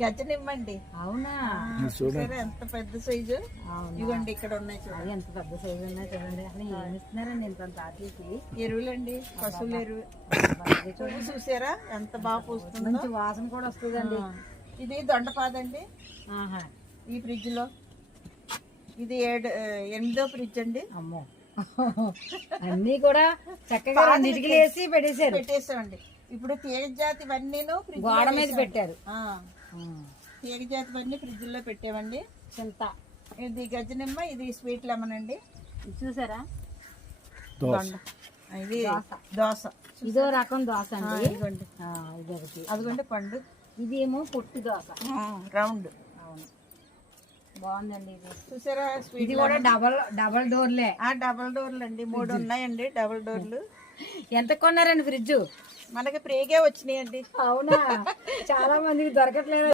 గజనిమ్మండి. అవునా? చూసారా ఎంత పెద్ద సైజు. ఇవ్వండి ఇక్కడ ఉన్నాయి అది ఎంత పెద్ద సైజు ఉన్నాయి చూడండి. అసలు ఏమి ఇస్తున్నారండి ఇంత తాతీకి? ఎరువులండి, పశువుల ఎరువు. చూసారా ఎంత బాగా పూస్తుంది. మంచి వాసన కూడా వస్తుందండి. ఇది దొండపాదండి. ఈ ఫ్రిడ్జ్ లో ఇది 8వ ఫ్రిడ్జ్ అండి. అమ్మో, అన్ని కూడా చక్కగా అన్నిటికీ వేసి పెట్టేసామండి. ఇప్పుడు తీగ జాతి ఇవన్నీను గోడ మీద పెట్టారు. తీగ జాతి ఇవన్నీ ఫ్రిడ్జ్ లో పెట్టామండి. చింత, ఇది గజనిమ్మ, ఇది స్వీట్ లెమన్ అండి. చూసారా? ఇది దోస, ఇదో రకం దోస అండి. ఇదిగోండి, ఇదొకటి. అదిగోండి పండు. ఇది ఏమో పొట్టి దోస, రౌండ్. అవును, బాగుందండి. ఇది చూసారా? ఇది కూడా డబల్ డోర్లే. డబల్ డోర్లు అండి, 3 ఉన్నాయండి డబల్ డోర్లు. ఎంత కొన్నారండి ఫ్రిడ్జ్? మనకి ఫ్రీగా వచ్చినాయండి. అవునా? చాలా మందికి దొరకట్లేదు.